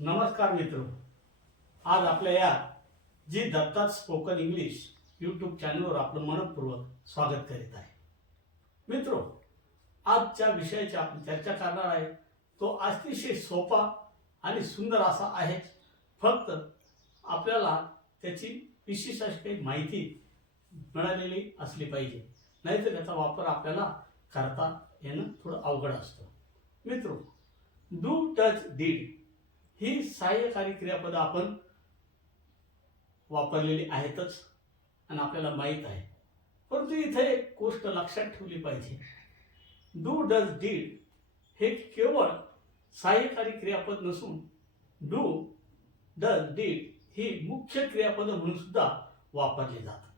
नमस्कार मित्र. आज आपल्या या जी दत्तात स्पोकन इंग्लिश यूट्यूब चॅनलवर आपलं मनपूर्वक स्वागत करीत आहे. मित्र आजच्या विषयाची आपण चर्चा करणार आहे. तो अतिशय सोपा आणि सुंदर असा आहे. फक्त आपल्याला त्याची विशेष अशी काही माहिती मिळालेली असली पाहिजे. नाहीतर त्याचा वापर आपल्याला करता येणं थोडं अवघड असतं. मित्र डू टच डीड ही सहाय्यकारी क्रियापदं आपण वापरलेली आहेतच आणि आपल्याला माहीत आहे. परंतु इथे एक गोष्ट लक्षात ठेवली पाहिजे. डू डज डीड हे केवळ सहाय्यकारी क्रियापद नसून डू डज डीड ही मुख्य क्रियापद म्हणून सुद्धा वापरली जातात.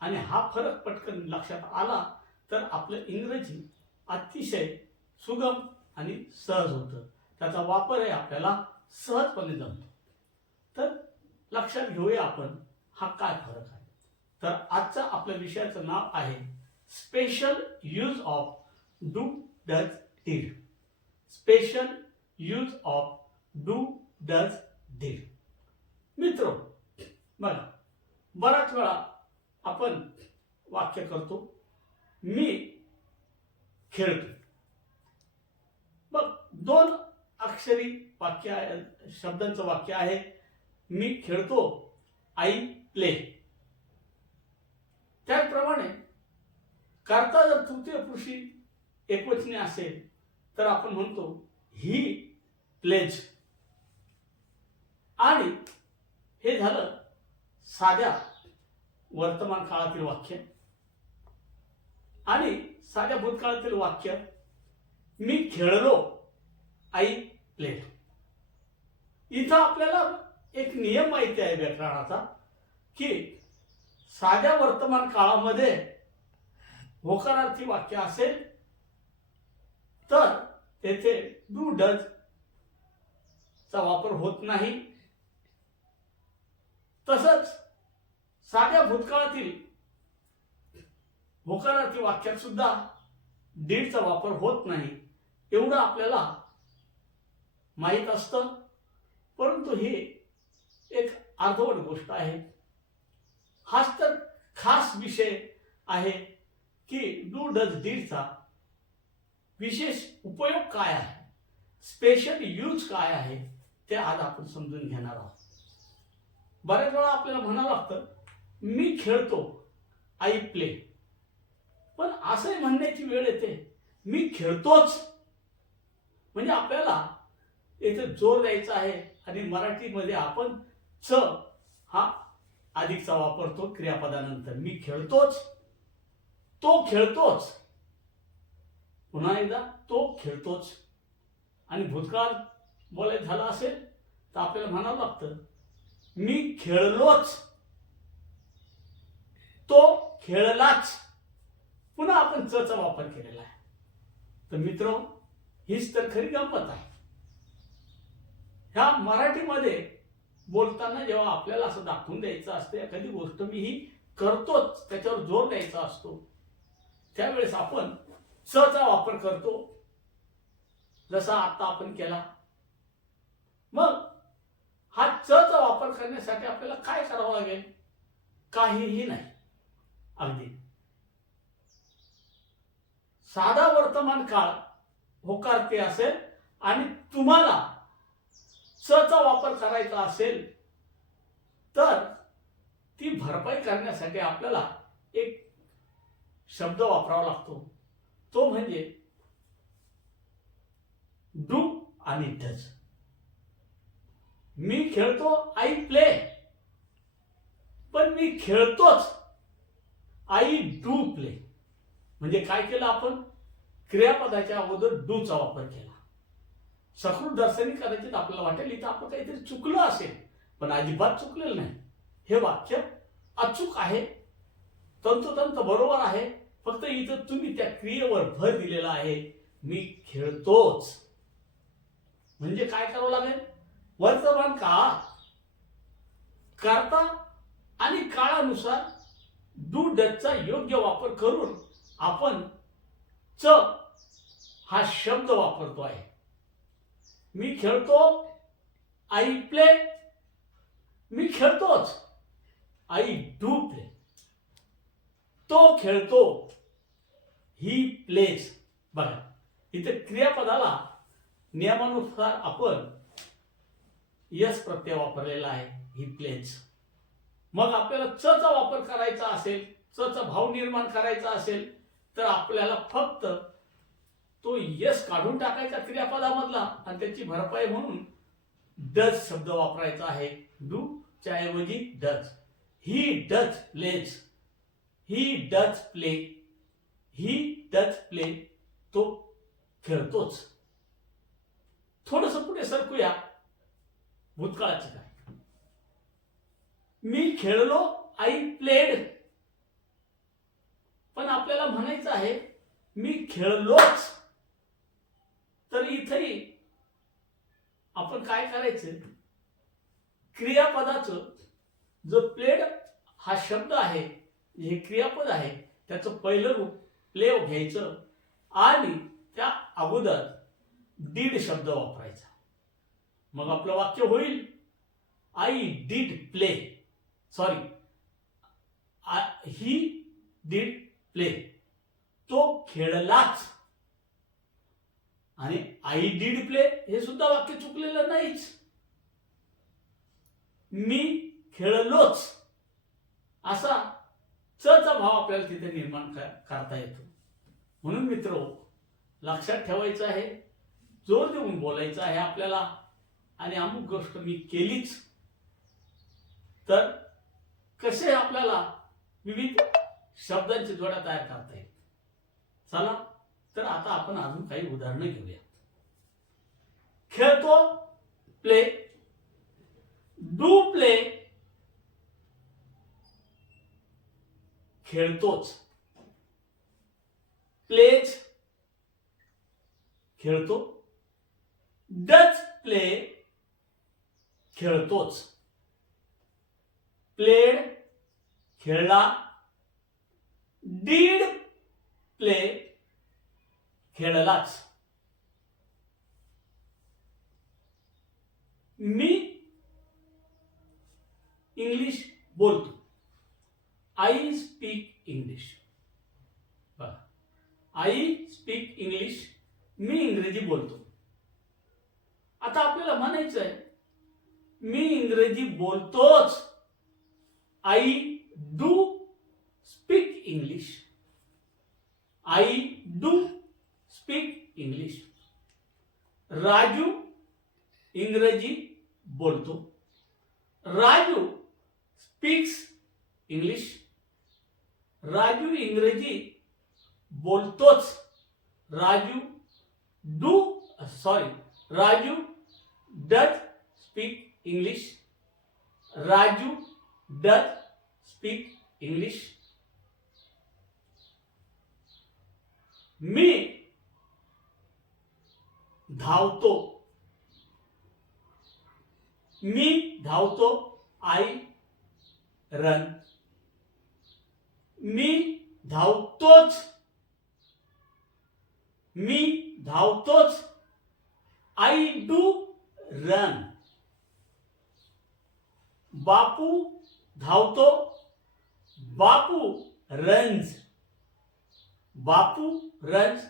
आणि हा फरक पटकन लक्षात आला तर आपलं इंग्रजी अतिशय सुगम आणि सहज होतं. त्याचा वापर हे आपल्याला सहजपणे जमतो. तर लक्षात घेऊया आपण हा काय फरक आहे? तर आजचा आपल्या विषयाचं नाव आहे special use of do does did special use of do does did मित्र बघा बराच वेळा आपण वाक्य करतो मी खेळतो मग दोन अक्षरी वाक्य आहे शब्दांचं वाक्य आहे. मी खेळतो आई प्ले. त्याचप्रमाणे करता जर तृतीय पुरुषी एकवचने असेल तर आपण म्हणतो ही प्लेज आणि हे झालं साध्या वर्तमान काळातील वाक्य. आणि साध्या भूतकाळातील वाक्य मी खेळलो आई प्लेट इथं आपल्याला एक नियम माहिती आहे व्याकरणाचा की साध्या वर्तमान काळामध्ये होकारार्थी वाक्य असेल तर तेथे डू डज चा वापर होत नाही. तसंच साध्या भूतकाळातील होकारार्थी वाक्यात सुद्धा डीडचा वापर होत नाही. एवढं आपल्याला माहीत असतं. परंतु ही एक अर्धवट गोष्ट आहे. हाच तर खास विषय आहे की डू डज डीडचा विशेष उपयोग काय आहे? स्पेशल यूज काय आहे? ते आज आपण समजून घेणार आहोत. बऱ्याच वेळा आपल्याला म्हणावं लागतं मी खेळतो आई प्ले. पण असंही म्हणण्याची वेळ येते मी खेळतोच. म्हणजे आपल्याला इथे जोर द्यायचा आहे आणि मराठीमध्ये आपण च हा अधिकचा वापरतो क्रियापदानंतर. मी खेळतोच तो खेळतोच. पुन्हा एकदा तो खेळतोच. आणि भूतकाळ बोलायचं झालं असेल तर आपल्याला म्हणावं लागतं मी खेळलोच. तो खेळलाच. पुन्हा आपण च चा वापर केलेला आहे. तर मित्र हीच तर खरी गंमत आहे. ह्या मराठीमध्ये बोलताना जेव्हा आपल्याला असं दाखवून द्यायचं असतं एखादी गोष्ट मी ही करतोच त्याच्यावर जोर द्यायचा असतो त्यावेळेस आपण च चा वापर करतो. जसा आता आपण केला. मग हा च चा वापर करण्यासाठी आपल्याला काय करावं लागेल? काहीही नाही. अगदी. साधा वर्तमान काळ होकारते असेल आणि तुम्हाला च चा वापर करायचा असेल तर ती भरपाई करण्यासाठी आपल्याला एक शब्द वापरावा लागतो. तो म्हणजे डू आणि डज. मी खेळतो आई प्ले. पण मी खेळतोच आई डू प्ले. म्हणजे काय केलं आपण? क्रियापदाच्या अगोदर डूचा वापर केला. सकृत दर्शनी कदाचित आपल्याला वाटेल इथं आपण काहीतरी चुकलं असेल. पण अजिबात चुकलेलं नाही. हे वाक्य अचूक आहे. तंतोतंत बरोबर आहे. फक्त इथं तुम्ही त्या क्रियेवर भर दिलेला आहे. मी खेळतोच. म्हणजे काय करावं लागेल? वर्तमान का करता आणि काळानुसार डू डचचा योग्य वापर करून आपण च हा शब्द वापरतो आहे. मी खेळतो आई प्ले मी खेळतोच. आई डू प्ले तो खेळतो ही प्लेस बघा इथे क्रियापदाला नियमानुसार आपण यस प्रत्यय वापरलेला आहे ही प्लेस मग आपल्याला च चा वापर करायचा असेल च चा भाव निर्माण करायचा असेल तर आपल्याला फक्त तो यस काढून टाकायचा क्रियापदामधला आणि त्याची भरपाई म्हणून डज शब्द वापरायचा आहे. डू च्या ऐवजी does. He does plays he does play he does play तो खेळतोच. थोडस पुढे सरकूया. भूतकाळाचं काय मी खेळलो आई प्लेड पण आपल्याला म्हणायचं आहे मी खेळलोच तर इथेही आपण काय करायचे क्रियापदाचं जो प्लेड हा शब्द आहे हे क्रियापद आहे त्याचं पहिलं रूप प्ले घ्यायचं आणि त्या अगोदर डीड शब्द वापरायचा. मग आपलं वाक्य होईल I did play sorry he did play तो खेळलाच. आई डीड प्ले हे सुद्धा वाक्य चुकलेलं नाहीच. मी खेळलोच. असा चचा भाव आपल्याला तिथे निर्माण करता येतो. म्हणून मित्र लक्षात ठेवायचं आहे जोर देऊन बोलायचं आहे आपल्याला आणि अमुक गोष्ट मी केलीच. तर कसे आपल्याला विविध शब्दांची जोड्या तयार करता येईल चला तर आता आपण अजून काही उदाहरणं घेऊया. खेळतो प्ले डू प्ले खेळतोच. प्लेज खेळतो. डच प्ले खेळतोच. प्लेड खेळला. डीड प्ले खेळलाच. मी इंग्लिश बोलतो. I speak English I speak English मी इंग्रजी बोलतो. आता आपल्याला म्हणायचं आहे मी इंग्रजी बोलतोच. I do speak English I do speak English Raju इंग्रजी बोलतो. राजू स्पीक्स इंग्लिश राजू इंग्रजी बोलतोच. Raju do sorry Raju does speak English Raju does speak English मी धावतो. मी धावतो आई रन. मी धावतोच. मी धावतोच. I do run. बापू धावतो Bapu runs. Bapu runs.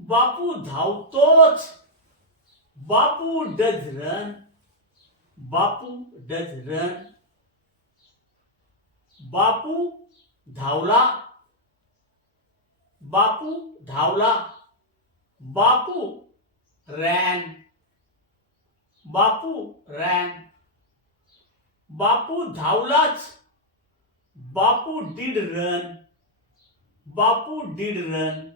Bapu धावतोच. Bapu does run. Bapu does run. Bapu धावला. Bapu धावला. Bapu ran. Bapu ran. Bapu धावलाच. Bapu did run Bapu did run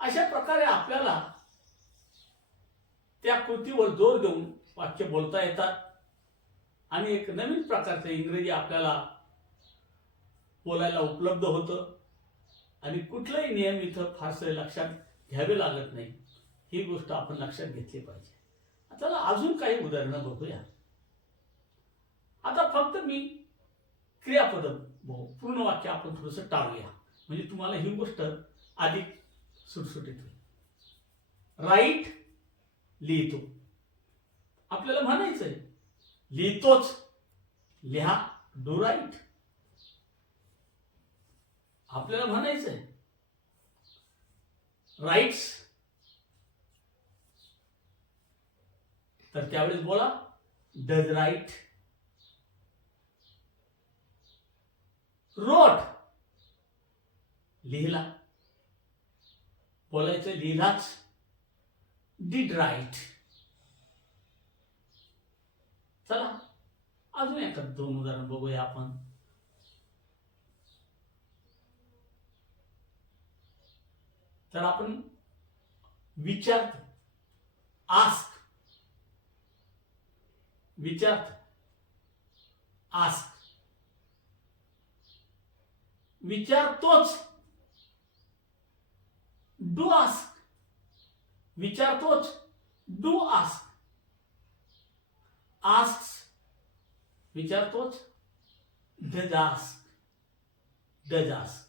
अशा प्रकारे आपल्याला त्या कृतीवर जोर देऊन वाक्य बोलता येतात. आणि एक नवीन प्रकारचं इंग्रजी आपल्याला बोलायला उपलब्ध होतं. आणि कुठलाही नियम इथं फारसं लक्षात घ्यावे लागत नाही. ही गोष्ट आपण लक्षात घेतली पाहिजे. चला अजून काही उदाहरणं बघूया. आता फक्त मी क्रियापद पूर्ण वाक्य आपण थोडंसं टाळूया. म्हणजे तुम्हाला ही गोष्ट अधिक सुटसुटीत होईल. राईट लिहितो. आपल्याला म्हणायचंय. लिहितोच. लिहा. डू राईट आपल्याला म्हणायचंय. राईट्स तर त्यावेळेस बोला. डज राईट रोट लिहिला. बोलायचं लिहिलाच. डिड राईट चला. अजून एखाद दोन उदाहरण बघूया आपण. तर आपण विचारत. आस्क विचारत. आस्क विचारतोच. Do ask विचारतोच. Do ask ask विचारतोच does ask does ask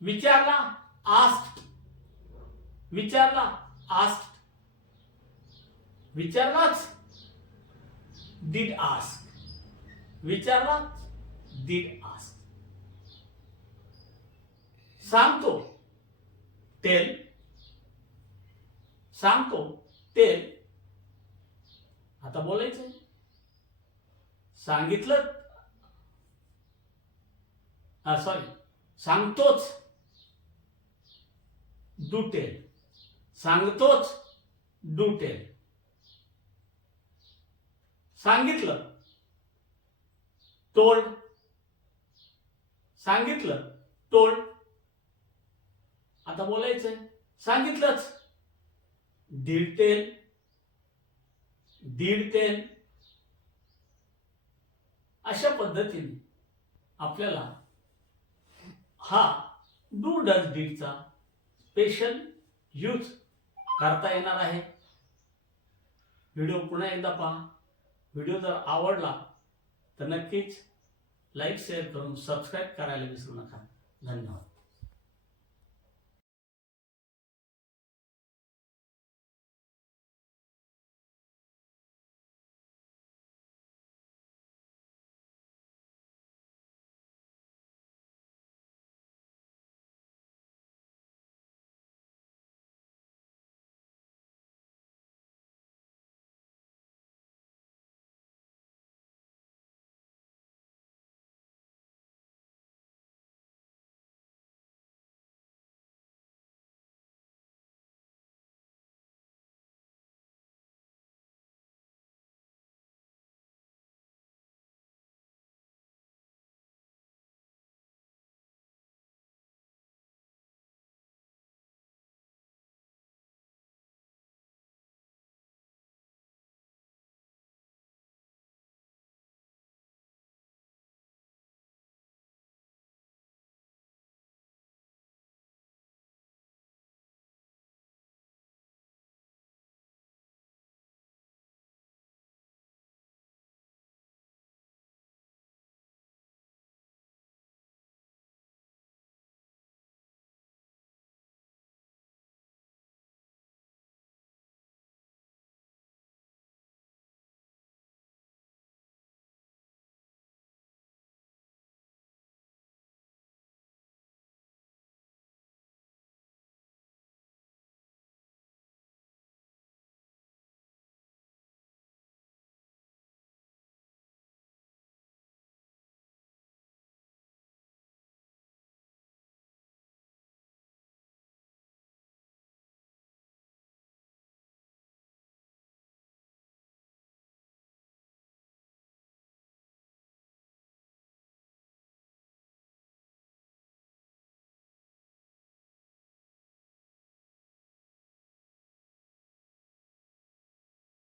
विचारला आस्क विचारला आस्क विचारलाच डीड आस्क विचारला डीड आस्क सांगतो टेल सांगतो टेल आता बोलायचंय. सांगितलं. सॉरी सांगतोच. डू सांगतोच. डू सांगितलं. टोल्ड सांगितलं. टोल्ड आता बोलायचंय. सांगितलंच. डिटेल दीड तेल अशा पद्धतीने आपल्याला हा डू डज डीडचा स्पेशल यूज करता येणार आहे. व्हिडिओ पुन्हा एकदा पहा. व्हिडिओ जर आवडला तर नक्कीच लाईक शेअर करून सबस्क्राईब करायला विसरू नका. धन्यवाद.